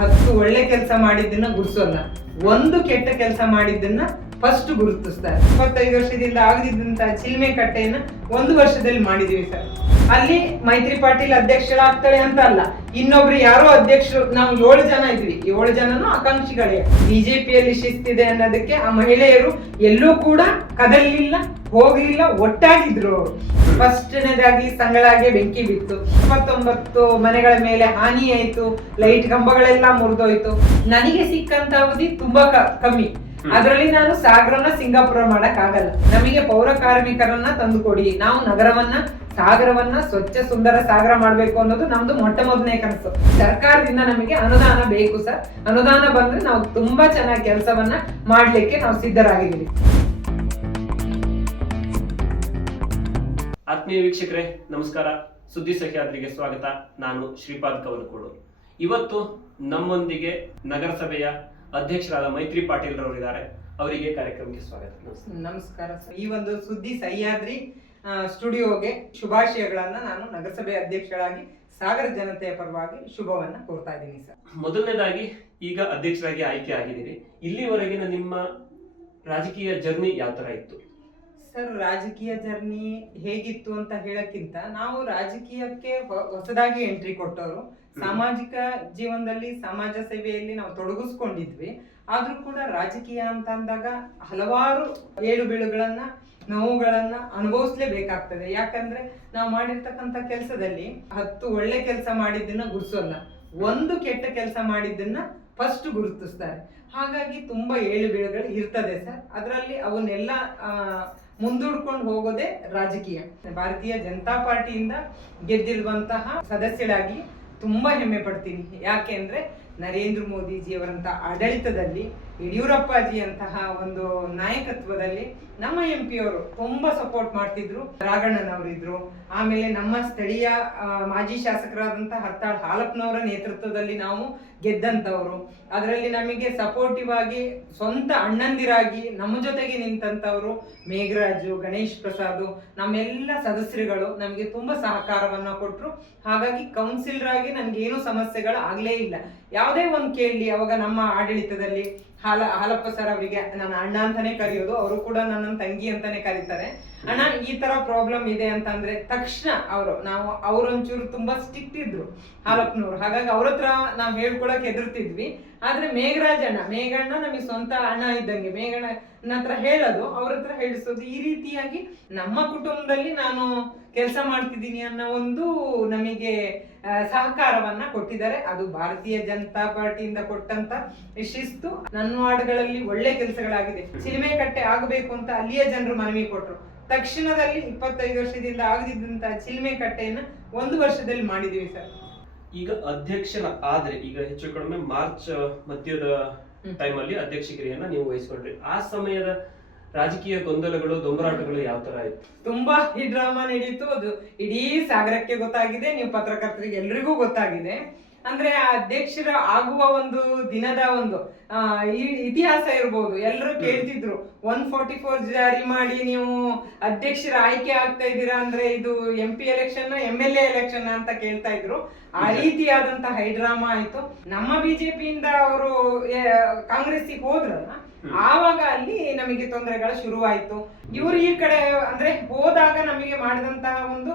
10 ಒಳ್ಳೆ ಕೆಲಸ ಮಾಡಿದ್ದನ್ನ ಗುರುಸೋಲ್ಲ, ಒಂದು ಕೆಟ್ಟ ಕೆಲಸ ಮಾಡಿದ್ದನ್ನ ಫಸ್ಟ್ ಗುರುತಿಸ್ತಾರೆ. 25 ವರ್ಷದಿಂದ ಆಗದಿದ್ದಂತ ಚಿಲ್ಮೆ ಕಟ್ಟೆಯನ್ನ 1 ವರ್ಷದಲ್ಲಿ ಮಾಡಿದೀವಿ ಸರ್. ಅಲ್ಲಿ ಮೈತ್ರಿ ಪಾಟೀಲ್ ಅಧ್ಯಕ್ಷರಾಗ್ತಾಳೆ ಅಂತ ಅಲ್ಲ, ಇನ್ನೊಬ್ರು ಯಾರೋ ಅಧ್ಯಕ್ಷರು. ನಾವು 7 ಜನ ಇದ್ವಿ, 7 ಜನನು ಆಕಾಂಕ್ಷಿಗಳೇ. ಬಿಜೆಪಿಯಲ್ಲಿ ಶಿಸ್ತಿದೆ ಅನ್ನೋದಕ್ಕೆ ಆ ಮಹಿಳೆಯರು ಎಲ್ಲೂ ಕೂಡ ಕದಲಿಲ್ಲ, ಹೋಗ್ಲಿಲ್ಲ, ಒಟ್ಟಾಗಿದ್ರು. ಫಸ್ಟ್ನೇದಾಗಿ ಸಂಗಳಾಗೆ ಬೆಂಕಿ ಬಿತ್ತು, 29 ಮನೆಗಳ ಮೇಲೆ ಹಾನಿ ಆಯ್ತು, ಲೈಟ್ ಕಂಬಗಳೆಲ್ಲ ಮುರಿದೋಯ್ತು. ನನಗೆ ಸಿಕ್ಕಂತ ಅವಧಿ ತುಂಬಾ ಕಮ್ಮಿ. ಅದರಲ್ಲಿ ನಾನು ಸಾಗರನ ಸಿಂಗಾಪುರ ಮಾಡಕ್ ಆಗಲ್ಲ. ನಮಗೆ ಪೌರ ಕಾರ್ಮಿಕರನ್ನ ತಂದುಕೊಡಿ, ನಾವು ನಗರವನ್ನ ಸಾಗರವನ್ನ ಸ್ವಚ್ಛ ಸುಂದರ ಸಾಗರ ಮಾಡ್ಬೇಕು ಅನ್ನೋದು ನಮ್ದು ಮೊಟ್ಟ ಮೊದಲನೇ ಕನಸು. ಸರ್ಕಾರದಿಂದ ನಮಗೆ ಅನುದಾನ ಬೇಕು ಸರ್. ಅನುದಾನ ಬಂದ್ರೆ ನಾವು ತುಂಬಾ ಚೆನ್ನಾಗಿ ಕೆಲಸವನ್ನ ಮಾಡ್ಲಿಕ್ಕೆ ನಾವು ಸಿದ್ಧರಾಗಿದ್ದೀವಿ. ಆತ್ಮೀಯ ವೀಕ್ಷಕರೇ ನಮಸ್ಕಾರ. ಸುದ್ದಿ ಸಹ್ಯಾದ್ರಿಗೆ ಸ್ವಾಗತ. ನಾನು ಶ್ರೀಪಾದ್ ಕವಲಕೋಡು. ಇವತ್ತು ನಮ್ಮೊಂದಿಗೆ ನಗರಸಭೆಯ ಅಧ್ಯಕ್ಷರಾದ ಮೈತ್ರಿ ಪಾಟೀಲ್ ರವರಿದ್ದಾರೆ. ಅವರಿಗೆ ಕಾರ್ಯಕ್ರಮಕ್ಕೆ ಸ್ವಾಗತ. ನಮಸ್ಕಾರ ಸರ್. ಈ ಒಂದು ಸುದ್ದಿ ಸಹ್ಯಾದ್ರಿ ಸ್ಟುಡಿಯೋಗೆ ಶುಭಾಶಯಗಳನ್ನ ನಾನು ನಗರಸಭೆ ಅಧ್ಯಕ್ಷರಾಗಿ ಸಾಗರ ಜನತೆಯ ಪರವಾಗಿ ಶುಭವನ್ನ ಕೋರ್ತಾ ಇದ್ದೀನಿ ಸರ್. ಮೊದಲನೇದಾಗಿ, ಈಗ ಅಧ್ಯಕ್ಷರಾಗಿ ಆಯ್ಕೆ ಆಗಿದ್ದೀರಿ. ಇಲ್ಲಿವರೆಗಿನ ನಿಮ್ಮ ರಾಜಕೀಯ ಜರ್ನಿ ಯಾವ ತರ ಇತ್ತು ಸರ್? ರಾಜಕೀಯ ಜರ್ನಿ ಹೇಗಿತ್ತು ಅಂತ ಹೇಳಕ್ಕಿಂತ, ನಾವು ರಾಜಕೀಯಕ್ಕೆ ಹೊಸದಾಗಿ ಎಂಟ್ರಿ ಕೊಟ್ಟವರು. ಸಾಮಾಜಿಕ ಜೀವನದಲ್ಲಿ ಸಮಾಜ ಸೇವೆಯಲ್ಲಿ ನಾವು ತೊಡಗಿಸ್ಕೊಂಡಿದ್ವಿ. ಆದ್ರೂ ಕೂಡ ರಾಜಕೀಯ ಅಂತ ಅಂದಾಗ ಹಲವಾರು ಏಳು ಬೀಳುಗಳನ್ನ, ನೋವುಗಳನ್ನ ಅನುಭವಿಸ್ಲೇಬೇಕಾಗ್ತದೆ. ಯಾಕಂದ್ರೆ ನಾವು ಮಾಡಿರ್ತಕ್ಕಂಥ ಕೆಲಸದಲ್ಲಿ 10 ಒಳ್ಳೆ ಕೆಲಸ ಮಾಡಿದ್ದನ್ನ ಗುರುಸೋಲ್ಲ, ಒಂದು ಕೆಟ್ಟ ಕೆಲಸ ಮಾಡಿದ್ದನ್ನ ಫಸ್ಟ್ ಗುರುತಿಸ್ತಾರೆ. ಹಾಗಾಗಿ ತುಂಬಾ ಏಳು ಬೀಳುಗಳು ಇರ್ತದೆ ಸರ್. ಅದರಲ್ಲಿ ಅವನ್ನೆಲ್ಲ ಮುಂದೂಡ್ಕೊಂಡು ಹೋಗೋದೇ ರಾಜಕೀಯ. ಭಾರತೀಯ ಜನತಾ ಪಾರ್ಟಿಯಿಂದ ಗೆದ್ದಿರುವಂತಹ ಸದಸ್ಯರಾಗಿ ತುಂಬಾ ಹೆಮ್ಮೆ ಪಡ್ತೀನಿ. ಯಾಕೆ ಅಂದ್ರೆ ನರೇಂದ್ರ ಮೋದಿಜಿಯವರಂತ ಆಡಳಿತದಲ್ಲಿ, ಯಡಿಯೂರಪ್ಪಾಜಿಯಂತಹ ಒಂದು ನಾಯಕತ್ವದಲ್ಲಿ ನಮ್ಮ MP ಅವರು ತುಂಬಾ ಸಪೋರ್ಟ್ ಮಾಡ್ತಿದ್ರು. ರಾಘಣ್ಣನವರಿದ್ರು, ಆಮೇಲೆ ನಮ್ಮ ಸ್ಥಳೀಯ ಮಾಜಿ ಶಾಸಕರಾದಂತಹ ಹರ್ತಾಳ್ ಹಾಲಪ್ಪನವರ ನೇತೃತ್ವದಲ್ಲಿ ನಾವು ಗೆದ್ದಂತವ್ರು. ಅದರಲ್ಲಿ ನಮಗೆ ಸಪೋರ್ಟಿವ್ ಆಗಿ ಸ್ವಂತ ಅಣ್ಣಂದಿರಾಗಿ ನಮ್ಮ ಜೊತೆಗೆ ನಿಂತಂತವ್ರು ಮೇಘರಾಜು, ಗಣೇಶ್ ಪ್ರಸಾದ್, ನಮ್ಮೆಲ್ಲ ಸದಸ್ಯರುಗಳು ನಮಗೆ ತುಂಬಾ ಸಹಕಾರವನ್ನ ಕೊಟ್ರು. ಹಾಗಾಗಿ ಕೌನ್ಸಿಲರ್ ಆಗಿ ನನ್ಗೇನು ಸಮಸ್ಯೆಗಳು ಆಗ್ಲೇ ಇಲ್ಲ. ಯಾವುದೇ ಒಂದು ಕೇಳಲಿ, ಅವಾಗ ನಮ್ಮ ಆಡಳಿತದಲ್ಲಿ ಹಾಲಪ್ಪ ಸರ್ ಅವರಿಗೆ ನಾನು ಅಣ್ಣ ಅಂತಾನೆ ಕರೆಯೋದು, ಅವರು ಕೂಡ ನನ್ನ ತಂಗಿ ಅಂತಾನೆ ಕರೀತಾರೆ. ಅಣ್ಣ ಈ ತರ ಪ್ರಾಬ್ಲಮ್ ಇದೆ ಅಂತಂದ್ರೆ ತಕ್ಷಣ ಅವ್ರೊಂಚೂರು ತುಂಬಾ ಸ್ಟ್ರಿಕ್ಟ್ ಇದ್ರು ಹಾಲಪ್ಪನವ್ರು. ಹಾಗಾಗಿ ಅವ್ರ ಹತ್ರ ನಾವ್ ಹೇಳ್ಕೊಳಕ್ ಹೆದರ್ತಿದ್ವಿ. ಆದ್ರೆ ಮೇಘಣ್ಣ ನಮಗೆ ಸ್ವಂತ ಅಣ್ಣ ಇದ್ದಂಗೆ. ಮೇಘಣ್ಣನ ಹತ್ರ ಹೇಳೋದು, ಅವ್ರ ಹತ್ರ ಹೇಳಿಸೋದು, ಈ ರೀತಿಯಾಗಿ ನಮ್ಮ ಕುಟುಂಬದಲ್ಲಿ ನಾನು ಕೆಲಸ ಮಾಡ್ತಿದ್ದೀನಿ ಅನ್ನೋ ಒಂದು ನಮಗೆ ಸಹಕಾರವನ್ನ ಕೊಟ್ಟಿದ್ದಾರೆ. ಅದು ಭಾರತೀಯ ಜನತಾ ಪಾರ್ಟಿಯಿಂದ ಕೊಟ್ಟಂತ ಶಿಸ್ತು. ನನ್ನ ವಾರ್ಡ್ಗಳಲ್ಲಿ ಒಳ್ಳೆ ಕೆಲಸಗಳಾಗಿದೆ. ಚಿಲ್ಮೆ ಕಟ್ಟೆ ಆಗಬೇಕು ಅಂತ ಅಲ್ಲಿಯ ಜನರು ಮನವಿ ಕೊಟ್ರು. ತಕ್ಷಣದಲ್ಲಿ 25 ವರ್ಷದಿಂದ ಆಗದಿದ್ದಂತ ಚಿಲ್ಮೆ ಕಟ್ಟೆಯನ್ನ 1 ವರ್ಷದಲ್ಲಿ ಮಾಡಿದೀವಿ ಸರ್. ಈಗ ಅಧ್ಯಕ್ಷರ ಆದ್ರೆ, ಈಗ ಹೆಚ್ಚು ಕಡಿಮೆ ಮಾರ್ಚ್ ಮಧ್ಯದ ಟೈಮಲ್ಲಿ ಅಧ್ಯಕ್ಷಗಿರಿಯನ್ನ ನೀವು ವಹಿಸ್ಕೊಂಡ್ರಿ. ಆ ಸಮಯದ ರಾಜಕೀಯ ಗೊಂದಲಗಳು, ದೊಂಬರಾಟಗಳು ಯಾವ ತರ ಆಯ್ತು? ತುಂಬಾ ಈ ಡ್ರಾಮಾ ನಡೀತು. ಅದು ಇಡೀ ಸಾಗರಕ್ಕೆ ಗೊತ್ತಾಗಿದೆ, ನೀವು ಪತ್ರಕರ್ತರಿಗೆ ಎಲ್ರಿಗೂ ಗೊತ್ತಾಗಿದೆ. ಅಂದ್ರೆ ಆ ಅಧ್ಯಕ್ಷರ ಆಗುವ ಒಂದು ದಿನದ ಒಂದು ಇತಿಹಾಸ ಇರ್ಬೋದು. ಎಲ್ಲರೂ ಕೇಳ್ತಿದ್ರು, 144 ಜಾರಿ ಮಾಡಿ ನೀವು ಅಧ್ಯಕ್ಷರ ಆಯ್ಕೆ ಆಗ್ತಾ ಇದ್ದೀರಾ ಅಂದ್ರೆ ಇದು MP ಎಲೆಕ್ಷನ್, MLA ಎಲೆಕ್ಷನ್ ಅಂತ ಕೇಳ್ತಾ ಇದ್ರು. ಆ ರೀತಿಯಾದಂತ ಹೈಡ್ರಾಮಾ ಆಯ್ತು. ನಮ್ಮ ಬಿಜೆಪಿಯಿಂದ ಅವರು ಕಾಂಗ್ರೆಸ್ಸಿಗೆ ಹೋದ್ರಲ್ಲ, ಆವಾಗ ಅಲ್ಲಿ ನಮಗೆ ತೊಂದರೆಗಳು ಶುರುವಾಯ್ತು. ಇವರು ಈ ಕಡೆ ಅಂದ್ರೆ ಹೋದಾಗ ನಮಗೆ ಮಾಡಿದಂತಹ ಒಂದು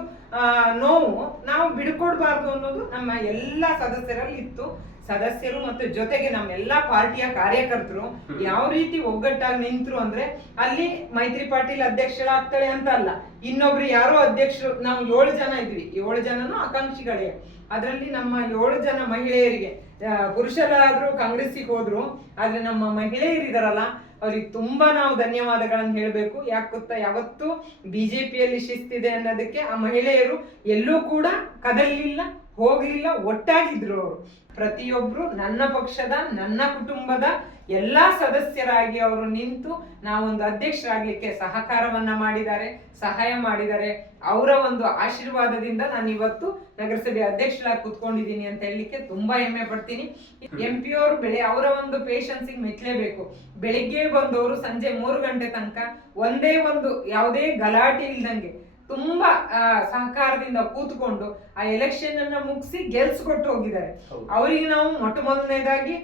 ನೋವು ನಾವು ಬಿಡ್ಕೊಡ್ಬಾರ್ದು ಅನ್ನೋದು ನಮ್ಮ ಎಲ್ಲಾ ಸದಸ್ಯರಲ್ಲಿ ಇತ್ತು. ಸದಸ್ಯರು ಮತ್ತು ಜೊತೆಗೆ ನಮ್ಮೆಲ್ಲಾ ಪಾರ್ಟಿಯ ಕಾರ್ಯಕರ್ತರು ಯಾವ ರೀತಿ ಒಗ್ಗಟ್ಟಾಗಿ ನಿಂತ್ರು ಅಂದ್ರೆ, ಅಲ್ಲಿ ಮೈತ್ರಿ ಪಾಟೀಲ್ ಅಧ್ಯಕ್ಷರಾಗ್ತಾಳೆ ಅಂತ ಅಲ್ಲ, ಇನ್ನೊಬ್ರು ಯಾರೋ ಅಧ್ಯಕ್ಷರು. ನಾವು 7 ಜನ ಇದ್ವಿ, 7 ಜನನು ಆಕಾಂಕ್ಷಿಗಳೇ. ಅದರಲ್ಲಿ ನಮ್ಮ 7 ಜನ ಮಹಿಳೆಯರಿಗೆ, ಪುರುಷರಾದ್ರೂ ಕಾಂಗ್ರೆಸ್ಸಿಗೆ ಹೋದ್ರು, ಆದ್ರೆ ನಮ್ಮ ಮಹಿಳೆಯರಿದಾರಲ್ಲ ಅವ್ರಿಗೆ ತುಂಬಾ ನಾವು ಧನ್ಯವಾದಗಳನ್ನ ಹೇಳ್ಬೇಕು. ಯಾಕೆ ಗೊತ್ತಾ, ಯಾವತ್ತು ಬಿಜೆಪಿಯಲ್ಲಿ ಶಿಸ್ತಿದೆ ಅನ್ನೋದಕ್ಕೆ ಆ ಮಹಿಳೆಯರು ಎಲ್ಲೂ ಕೂಡ ಕದಲಿಲ್ಲ, ಹೋಗ್ಲಿಲ್ಲ, ಒಟ್ಟಾಗಿದ್ರು. ಅವರು ಪ್ರತಿಯೊಬ್ರು ನನ್ನ ಪಕ್ಷದ, ನನ್ನ ಕುಟುಂಬದ ಎಲ್ಲಾ ಸದಸ್ಯರಾಗಿ ಅವರು ನಿಂತು ನಾವೊಂದು ಅಧ್ಯಕ್ಷರಾಗ್ಲಿಕ್ಕೆ ಸಹಕಾರವನ್ನ ಮಾಡಿದ್ದಾರೆ, ಸಹಾಯ ಮಾಡಿದ್ದಾರೆ. ಅವರ ಒಂದು ಆಶೀರ್ವಾದದಿಂದ ನಾನು ಇವತ್ತು ನಗರಸಭೆ ಅಧ್ಯಕ್ಷರಾಗಿ ಕುತ್ಕೊಂಡಿದ್ದೀನಿ ಅಂತ ಹೇಳಲಿಕ್ಕೆ ತುಂಬಾ ಹೆಮ್ಮೆ ಪಡ್ತೀನಿ. MP ಅವರು ಅವರ ಒಂದು ಪೇಷನ್ಸಿಗೆ ಮೆಚ್ಚಲೇಬೇಕು. ಬೆಳಿಗ್ಗೆ ಬಂದವರು ಸಂಜೆ 3 ಗಂಟೆ ತನಕ ಒಂದೇ ಒಂದು ಯಾವುದೇ ಗಲಾಟೆ ಇಲ್ದಂಗೆ ತುಂಬಾ ಸಹಕಾರದಿಂದ ಕೂತ್ಕೊಂಡು ಆ ಎಲೆಕ್ಷನ್ ಅನ್ನ ಮುಗಿಸಿ ಗೆಲ್ಸ್ಕೊಟ್ಟು ಹೋಗಿದ್ದಾರೆ. ಅವರಿಗೆ ನಾವು ಮೊಟ್ಟ ಮೊದಲನೇದಾಗಿ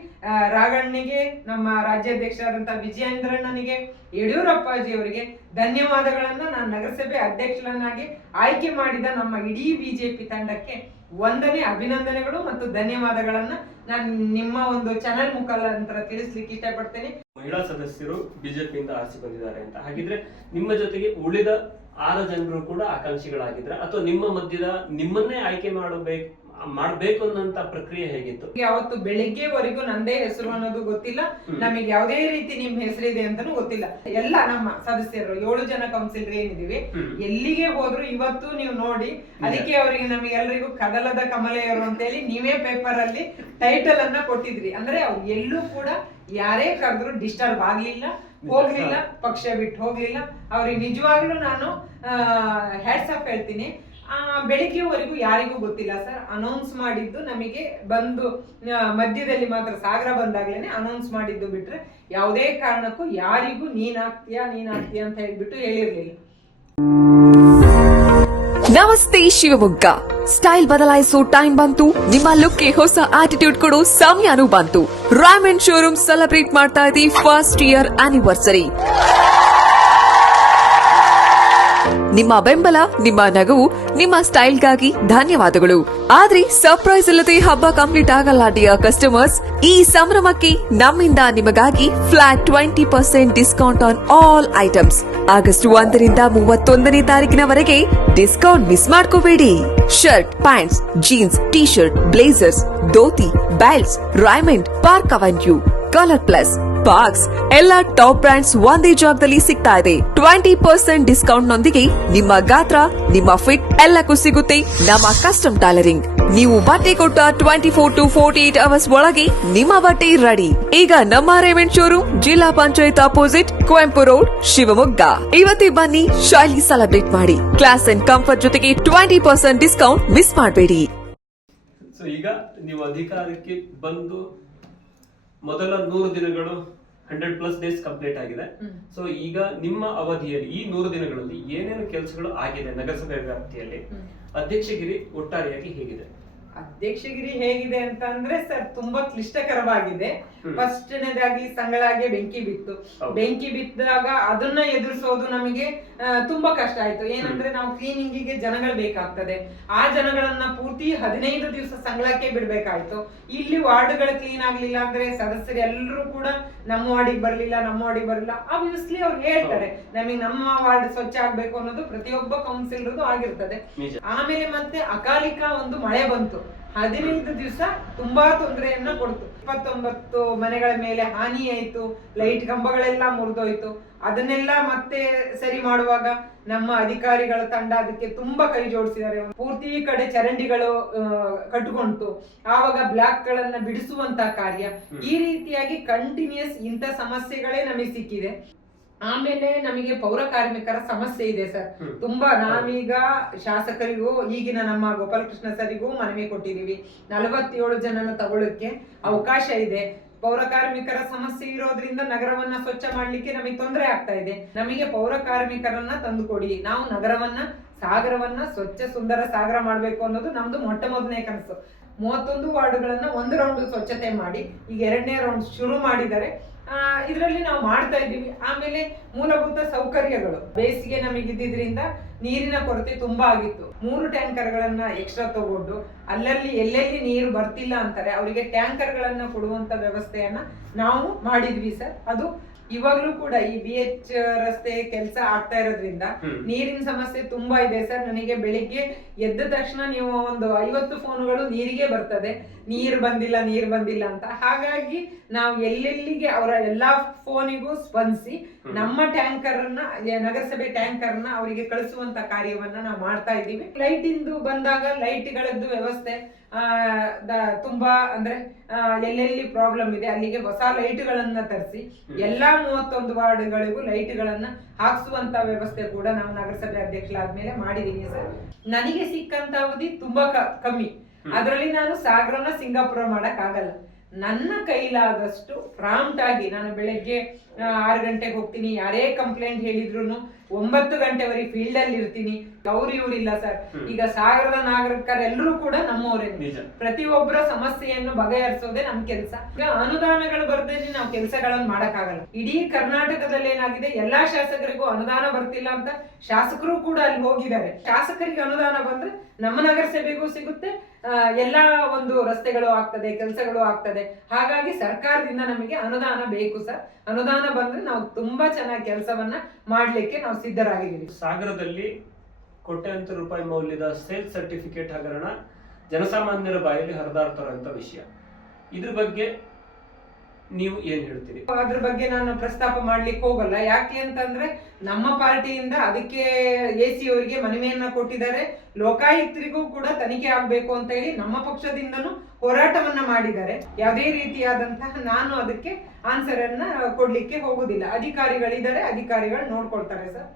ರಾಘಣ್ಣನಿಗೆ, ನಮ್ಮ ರಾಜ್ಯಾಧ್ಯಕ್ಷರಾದಂತಹ ವಿಜಯೇಂದ್ರಣ್ಣನಿಗೆ, ಯಡಿಯೂರಪ್ಪಾಜಿ ಅವರಿಗೆ ಧನ್ಯವಾದಗಳನ್ನ ನಾನು ನಗರಸಭೆ ಅಧ್ಯಕ್ಷರನ್ನಾಗಿ ಆಯ್ಕೆ ಮಾಡಿದ ನಮ್ಮ ಇಡೀ ಬಿಜೆಪಿ ತಂಡಕ್ಕೆ ವಂದನೆ, ಅಭಿನಂದನೆಗಳು ಮತ್ತು ಧನ್ಯವಾದಗಳನ್ನ ನಾನು ನಿಮ್ಮ ಒಂದು ಚಾನೆಲ್ ಮುಖಾಂತರ ತಿಳಿಸ್ಲಿಕ್ಕೆ ಇಷ್ಟಪಡ್ತೇನೆ. ಮಹಿಳಾ ಸದಸ್ಯರು ಬಿಜೆಪಿಯಿಂದ ಆರಿಸಿ ಬಂದಿದ್ದಾರೆ ಅಂತ ಹಾಗಿದ್ರೆ ನಿಮ್ಮ ಜೊತೆಗೆ ಉಳಿದ 6 ಜನರು ಕೂಡ ಆಕಾಂಕ್ಷಿಗಳಾಗಿದ್ರ ಅಥವಾ ನಿಮ್ಮ ಮಧ್ಯದ ನಿಮ್ಮನ್ನೇ ಆಯ್ಕೆ ಮಾಡಬೇಕು ಅನ್ನೋಂತ ಪ್ರಕ್ರಿಯೆ ಹೇಗಿತ್ತು? ಅವತ್ತು ಬೆಳಿಗ್ಗೆವರೆಗೂ ನಂದೇ ಹೆಸರು ಅನ್ನೋದು ಗೊತ್ತಿಲ್ಲ, ನಮಗೆ ಯಾವುದೇ ರೀತಿ ನಿಮ್ ಹೆಸರಿದೆ ಅಂತಾನು ಗೊತ್ತಿಲ್ಲ. ಎಲ್ಲ ನಮ್ಮ ಸದಸ್ಯರು 7 ಜನ ಕೌನ್ಸಿಲರ್ ಏನಿದೀವಿ, ಎಲ್ಲಿಗೆ ಹೋದ್ರು ಇವತ್ತು ನೀವು ನೋಡಿ, ಅದಕ್ಕೆ ಅವರಿಗೆ ನಮಗೆಲ್ಲರಿಗೂ ಕದಲದ ಕಮಲೆಯರು ಅಂತೇಳಿ ನೀವೇ ಪೇಪರ್ ಅಲ್ಲಿ ಟೈಟಲ್ ಅನ್ನ ಕೊಟ್ಟಿದ್ರಿ. ಅಂದ್ರೆ ಅವ್ರು ಎಲ್ಲೂ ಕೂಡ ಯಾರೇ ಕರೆದ್ರು ಡಿಸ್ಟರ್ಬ್ ಆಗ್ಲಿಲ್ಲ, ಹೋಗ್ಲಿಲ್ಲ, ಪಕ್ಷ ಬಿಟ್ಟು ಹೋಗ್ಲಿಲ್ಲ. ಅವ್ರಿಗೆ ನಿಜವಾಗ್ಲೂ ನಾನು ಹ್ಯಾಟ್ಸ್ ಆಫ್ ಹೇಳ್ತೀನಿ. ಬೆಳಿಗ್ಗೆವರೆಗೂ ಯಾರಿಗೂ ಗೊತ್ತಿಲ್ಲ ಸರ್, ಅನೌನ್ಸ್ ಮಾಡಿದ್ದು ನಮಗೆ ಬಂದು ಮಧ್ಯದಲ್ಲಿ ಮಾತ್ರ ಸಾಗರ ಬಂದಾಗ್ಲೇನೆ ಅನೌನ್ಸ್ ಮಾಡಿದ್ದು ಬಿಟ್ರೆ ಯಾವುದೇ ಕಾರಣಕ್ಕೂ ಯಾರಿಗೂ ನೀನ್ ಆಗ್ತೀಯಾ ಅಂತ ಹೇಳ್ಬಿಟ್ಟು ಹೇಳಿರ್ಲಿಲ್ಲ. ನಮಸ್ತೆ ಶಿವಮೊಗ್ಗ. ಸ್ಟೈಲ್ ಬದಲಾಯಿಸೋ ಟೈಮ್ ಬಂತು, ನಿಮ್ಮ ಲುಕ್ಗೆ ಹೊಸ ಆಟಿಟ್ಯೂಡ್ ಕೊಡೋ ಸಮಯನೂ ಬಂತು. ರಾಮಂಡ್ ಶೋರೂಮ್ ಸೆಲೆಬ್ರೇಟ್ ಮಾಡ್ತಾ ಇದೆ ಫಸ್ಟ್ ಇಯರ್ ಆನಿವರ್ಸರಿ. ನಿಮ್ಮ ಬೆಂಬಲ, ನಿಮ್ಮ ನಗುವು, ನಿಮ್ಮ ಸ್ಟೈಲ್ಗಾಗಿ ಧನ್ಯವಾದಗಳು. ಆದ್ರೆ ಸರ್ಪ್ರೈಸ್ ಇಲ್ಲದೆ ಹಬ್ಬ ಕಂಪ್ಲೀಟ್ ಆಗಲ್ಲ ಡಿಯರ್ ಕಸ್ಟಮರ್ಸ್. ಈ ಸಂಭ್ರಮಕ್ಕೆ ನಮ್ಮಿಂದ ನಿಮಗಾಗಿ flat 20% discount on all items. August 1ರಿಂದ 31ನೇ ತಾರೀಕಿನವರೆಗೆ ಡಿಸ್ಕೌಂಟ್ ಮಿಸ್ ಮಾಡ್ಕೋಬೇಡಿ. Shirt, pants, jeans, T shirt, blazers, dhoti, belts, Raymond, Park Avenue, ColorPlus, box ಎಲ್ಲ ಟಾಪ್ ಬ್ರಾಂಡ್ಸ್ ಒಂದೇ ಜಾಗದಲ್ಲಿ ಸಿಗ್ತಾ ಇದೆ. 20% ಡಿಸ್ಕೌಂಟ್ ನೊಂದಿಗೆ ನಿಮ್ಮ ಗಾತ್ರ, ನಿಮ್ಮ ಫಿಟ್ ಎಲ್ಲಕ್ಕೂ ಸಿಗುತ್ತೆ ನಮ್ಮ ಕಸ್ಟಮ್ ಟೈಲರಿಂಗ್. ನೀವು ಬಟ್ಟೆ ಕೊಟ್ಟ 24 to 48 ಅವರ್ಸ್ ಒಳಗೆ ನಿಮ್ಮ ಬಟ್ಟೆ ರೆಡಿ. ಈಗ ನಮ್ಮ ರೇಮಂಡ್ ಶೋರೂಮ್ ಜಿಲ್ಲಾ ಪಂಚಾಯತ್ ಅಪೋಸಿಟ್, ಕುವೆಂಪು ರೋಡ್, ಶಿವಮೊಗ್ಗ. ಇವತ್ತೇ ಬನ್ನಿ, ಶೈಲಿ ಸೆಲೆಬ್ರೇಟ್ ಮಾಡಿ. ಕ್ಲಾಸ್ ಅಂಡ್ ಕಂಫರ್ಟ್ ಜೊತೆಗೆ 20% ಡಿಸ್ಕೌಂಟ್ ಮಿಸ್ ಮಾಡಬೇಡಿ. ಸೊ ಈಗ ನೀವು ಅಧಿಕಾರಕ್ಕೆ ಬಂದು ಮೊದಲ 100 ದಿನಗಳು 100+ ಡೇಸ್ ಕಂಪ್ಲೀಟ್ ಆಗಿದೆ. ಸೊ ಈಗ ನಿಮ್ಮ ಅವಧಿಯಲ್ಲಿ ಈ 100 ದಿನಗಳಲ್ಲಿ ಏನೇನು ಕೆಲಸಗಳು ಆಗಿದೆ ನಗರಸಭೆ ವ್ಯಾಪ್ತಿಯಲ್ಲಿ? ಅಧ್ಯಕ್ಷಗಿರಿ ಒಟ್ಟಾರೆಯಾಗಿ ಹೇಗಿದೆ? ಅಧ್ಯಕ್ಷಗಿರಿ ಹೇಗಿದೆ ಅಂತ ಅಂದ್ರೆ ಸರ್, ತುಂಬಾ ಕ್ಲಿಷ್ಟಕರವಾಗಿದೆ. ಫಸ್ಟ್ನೇದಾಗಿ ಸಂಗಳಾಗೆ ಬೆಂಕಿ ಬಿದ್ದಾಗ ಅದನ್ನ ಎದುರಿಸೋದು ನಮಗೆ ತುಂಬಾ ಕಷ್ಟ ಆಯ್ತು. ಏನಂದ್ರೆ ನಾವು ಕ್ಲೀನಿಂಗಿಗೆ ಜನಗಳು ಬೇಕಾಗ್ತದೆ. ಆ ಜನಗಳನ್ನ ಪೂರ್ತಿ 15 ದಿವಸ ಸಂಗಳಕ್ಕೆ ಬಿಡ್ಬೇಕಾಯ್ತು. ಇಲ್ಲಿ ವಾರ್ಡ್ಗಳು ಕ್ಲೀನ್ ಆಗ್ಲಿಲ್ಲ ಅಂದ್ರೆ ಸದಸ್ಯರು ಎಲ್ಲರೂ ಕೂಡ ನಮ್ಮ ವಾರ್ಡಿಗೆ ಬರ್ಲಿಲ್ಲ. ಆಬ್ವಿಯಸ್ಲಿ ಅವ್ರು ಹೇಳ್ತಾರೆ, ನಮಗೆ ನಮ್ಮ ವಾರ್ಡ್ ಸ್ವಚ್ಛ ಆಗ್ಬೇಕು ಅನ್ನೋದು ಪ್ರತಿಯೊಬ್ಬ ಕೌನ್ಸಿಲರ್ದು ಆಗಿರ್ತದೆ. ಆಮೇಲೆ ಮತ್ತೆ ಅಕಾಲಿಕ ಒಂದು ಮಳೆ ಬಂತು. 15 ದಿವಸ ತುಂಬಾ ತೊಂದರೆಯನ್ನ ಕೊಡ್ತು. 29 ಮನೆಗಳ ಮೇಲೆ ಹಾನಿ ಆಯ್ತು. ಲೈಟ್ ಕಂಬಗಳೆಲ್ಲ ಮುರಿದೋಯ್ತು. ಅದನ್ನೆಲ್ಲ ಮತ್ತೆ ಸರಿ ಮಾಡುವಾಗ ನಮ್ಮ ಅಧಿಕಾರಿಗಳ ತಂಡ ಅದಕ್ಕೆ ತುಂಬಾ ಕೈ ಜೋಡಿಸಿದ್ದಾರೆ. ಪೂರ್ತಿ ಕಡೆ ಚರಂಡಿಗಳು ಕಟ್ಕೊಂತು. ಆವಾಗ ಬ್ಲಾಕ್ ಗಳನ್ನ ಬಿಡಿಸುವಂತ ಕಾರ್ಯ, ಈ ರೀತಿಯಾಗಿ ಕಂಟಿನ್ಯೂಸ್ ಇಂಥ ಸಮಸ್ಯೆಗಳೇ ನಮಗೆ ಸಿಕ್ಕಿದೆ. ಆಮೇಲೆ ನಮಗೆ ಪೌರ ಕಾರ್ಮಿಕರ ಸಮಸ್ಯೆ ಇದೆ ಸರ್ ತುಂಬಾ. ನಾವೀಗ ಶಾಸಕರಿಗೂ ಈಗಿನ ನಮ್ಮ ಗೋಪಾಲಕೃಷ್ಣ ಸರಿಗೂ ಮನವಿ ಕೊಟ್ಟಿದೀವಿ. 47 ಜನನ ತಗೊಳ್ಳಕ್ಕೆ ಅವಕಾಶ ಇದೆ. ಪೌರ ಕಾರ್ಮಿಕರ ಸಮಸ್ಯೆ ಇರೋದ್ರಿಂದ ನಗರವನ್ನ ಸ್ವಚ್ಛ ಮಾಡ್ಲಿಕ್ಕೆ ನಮಗೆ ತೊಂದರೆ ಆಗ್ತಾ ಇದೆ. ನಮಗೆ ಪೌರ ಕಾರ್ಮಿಕರನ್ನ ತಂದುಕೊಡಿ. ನಾವು ನಗರವನ್ನ, ಸಾಗರವನ್ನ ಸ್ವಚ್ಛ ಸುಂದರ ಸಾಗರ ಮಾಡ್ಬೇಕು ಅನ್ನೋದು ನಮ್ದು ಮೊಟ್ಟ ಮೊದಲನೇ ಕನಸು. 31 ವಾರ್ಡ್ಗಳನ್ನ 1 ರೌಂಡ್ ಸ್ವಚ್ಛತೆ ಮಾಡಿ ಈಗ 2ನೇ ರೌಂಡ್ ಶುರು ಮಾಡಿದ್ದಾರೆ. ಇದರಲ್ಲಿ ನಾವು ಮಾಡ್ತಾ ಇದ್ದೀವಿ. ಆಮೇಲೆ ಮೂಲಭೂತ ಸೌಕರ್ಯಗಳು, ಬೇಸಿಗೆ ನಮಗಿದ್ದಿದ್ರಿಂದ ನೀರಿನ ಕೊರತೆ ತುಂಬಾ ಆಗಿತ್ತು. 3 ಟ್ಯಾಂಕರ್ಗಳನ್ನ ಎಕ್ಸ್ಟ್ರಾ ತಗೊಂಡು ಅಲ್ಲಲ್ಲಿ ಎಲ್ಲೆಲ್ಲಿ ನೀರು ಬರ್ತಿಲ್ಲ ಅಂತಾರೆ ಅವರಿಗೆ ಟ್ಯಾಂಕರ್ಗಳನ್ನ ಕೊಡುವಂತ ವ್ಯವಸ್ಥೆಯನ್ನ ನಾವು ಮಾಡಿದ್ವಿ ಸರ್. ಅದು ಇವಾಗ್ಲೂ ಕೂಡ ಈ BH ರಸ್ತೆ ಕೆಲಸ ಆಗ್ತಾ ಇರೋದ್ರಿಂದ ನೀರಿನ ಸಮಸ್ಯೆ ತುಂಬಾ ಇದೆ ಸರ್. ನನಗೆ ಬೆಳಿಗ್ಗೆ ಎದ್ದ ತಕ್ಷಣ ನೀವು ಒಂದು 50 ಫೋನ್ಗಳು ನೀರಿಗೆ ಬರ್ತದೆ, ನೀರು ಬಂದಿಲ್ಲ ಅಂತ. ಹಾಗಾಗಿ ನಾವು ಎಲ್ಲೆಲ್ಲಿಗೆ ಅವರ ಎಲ್ಲಾ ಫೋನಿಗೂ ಸ್ಪಂದಿಸಿ ನಮ್ಮ ಟ್ಯಾಂಕರ್ನ, ನಗರಸಭೆ ಟ್ಯಾಂಕರ್ನ ಅವರಿಗೆ ಕಳಿಸುವಂತ ಕಾರ್ಯವನ್ನ ನಾವು ಮಾಡ್ತಾ ಇದ್ದೀವಿ. ಲೈಟ್ ಇಂದು ಬಂದಾಗ ಲೈಟ್ಗಳದ್ದು ವ್ಯವಸ್ಥೆ ತುಂಬಾ ಅಂದ್ರೆ ಎಲ್ಲೆಲ್ಲಿ ಪ್ರಾಬ್ಲಮ್ ಇದೆ ಅಲ್ಲಿಗೆ ಹೊಸ ಲೈಟ್ಗಳನ್ನ ತರಿಸಿ ಎಲ್ಲಾ 31 ವಾರ್ಡ್ಗಳಿಗೂ ಲೈಟ್ಗಳನ್ನ ಹಾಕ್ಸುವಂತ ವ್ಯವಸ್ಥೆ ಕೂಡ ನಾವು ನಗರಸಭೆ ಅಧ್ಯಕ್ಷರಾದ್ಮೇಲೆ ಮಾಡಿದೀನಿ ಸರ್. ನನಗೆ ಸಿಕ್ಕಂತ ಅವಧಿ ತುಂಬಾ ಕಮ್ಮಿ. ಅದರಲ್ಲಿ ನಾನು ಸಾಗರನ ಸಿಂಗಾಪುರ ಮಾಡಕ್ ಆಗಲ್ಲ. ನನ್ನ ಕೈಲಾದಷ್ಟು ಪ್ರಾಂಪ್ಟ್ ಆಗಿ ನಾನು ಬೆಳಗ್ಗೆ 6 ಗಂಟೆಗೆ ಹೋಗ್ತೀನಿ. ಯಾರೇ ಕಂಪ್ಲೇಂಟ್ ಹೇಳಿದ್ರು 9 ಗಂಟೆವರೆಗೆ ಫೀಲ್ಡ್ ಅಲ್ಲಿ ಇರ್ತೀನಿ. ಅವ್ರು ಇವ್ರಿಲ್ಲ ಸರ್. ಈಗ ಸಾಗರದ ನಾಗರಿಕರೆಲ್ಲರೂ ಕೂಡ ನಮ್ಮವರೇ. ಪ್ರತಿಯೊಬ್ಬರ ಸಮಸ್ಯೆಯನ್ನು ಬಗೆಹರಿಸೋದೇ ನಮ್ ಕೆಲಸ. ಈಗ ಅನುದಾನಗಳು ಬರ್ದೇನೆ ನಾವು ಕೆಲಸಗಳನ್ನು ಮಾಡಕ್ಕಾಗಲ್ಲ. ಇಡೀ ಕರ್ನಾಟಕದಲ್ಲಿ ಏನಾಗಿದೆ, ಎಲ್ಲಾ ಶಾಸಕರಿಗೂ ಅನುದಾನ ಬರ್ತಿಲ್ಲ ಅಂತ ಶಾಸಕರು ಕೂಡ ಅಲ್ಲಿ ಹೋಗಿದ್ದಾರೆ. ಶಾಸಕರಿಗೆ ಅನುದಾನ ಬಂದ್ರೆ ನಮ್ಮ ನಗರಸಭೆಗೂ ಸಿಗುತ್ತೆ, ಎಲ್ಲಾ ಒಂದು ರಸ್ತೆಗಳು ಆಗ್ತದೆ, ಕೆಲಸಗಳು ಆಗ್ತದೆ. ಹಾಗಾಗಿ ಸರ್ಕಾರದಿಂದ ನಮಗೆ ಅನುದಾನ ಬೇಕು ಸರ್. ಅನುದಾನ ಬಂದ್ರೆ ನಾವು ತುಂಬಾ ಚೆನ್ನಾಗಿ ಕೆಲಸವನ್ನ ಮಾಡ್ಲಿಕ್ಕೆ ನಾವು ಸಿದ್ಧರಾಗಿದ್ದೀವಿ. ಸಾಗರದಲ್ಲಿ ಕೋಟ್ಯಾಂತರ ರೂಪಾಯಿ ಮೌಲ್ಯದ ಸೇಲ್ ಸರ್ಟಿಫಿಕೇಟ್ ಹಗರಣ ಜನಸಾಮಾನ್ಯರ ಬಾಯಲ್ಲಿ ಹರಿದಾಡ್ತಾರಂತ ವಿಷಯ. ಇದ್ರ ಬಗ್ಗೆ ನೀವು ಏನ್ ಹೇಳ್ತೀರಿ? ಅದ್ರ ಬಗ್ಗೆ ನಾನು ಪ್ರಸ್ತಾಪ ಮಾಡ್ಲಿಕ್ಕೆ ಹೋಗಲ್ಲ. ಯಾಕೆ ಅಂತಂದ್ರೆ ನಮ್ಮ ಪಾರ್ಟಿಯಿಂದ ಅದಕ್ಕೆ AC ಅವರಿಗೆ ಮನವಿಯನ್ನ ಕೊಟ್ಟಿದ್ದಾರೆ. ಲೋಕಾಯುಕ್ತರಿಗೂ ಕೂಡ ತನಿಖೆ ಆಗ್ಬೇಕು ಅಂತ ಹೇಳಿ ನಮ್ಮ ಪಕ್ಷದಿಂದನೂ ಹೋರಾಟವನ್ನ ಮಾಡಿದ್ದಾರೆ. ಯಾವುದೇ ರೀತಿಯಾದಂತಹ ನಾನು ಅದಕ್ಕೆ ಆನ್ಸರ್ ಅನ್ನ ಕೊಡ್ಲಿಕ್ಕೆ ಹೋಗುದಿಲ್ಲ. ಅಧಿಕಾರಿಗಳಿದ್ದಾರೆ, ಅಧಿಕಾರಿಗಳು ನೋಡ್ಕೊಳ್ತಾರೆ ಸರ್.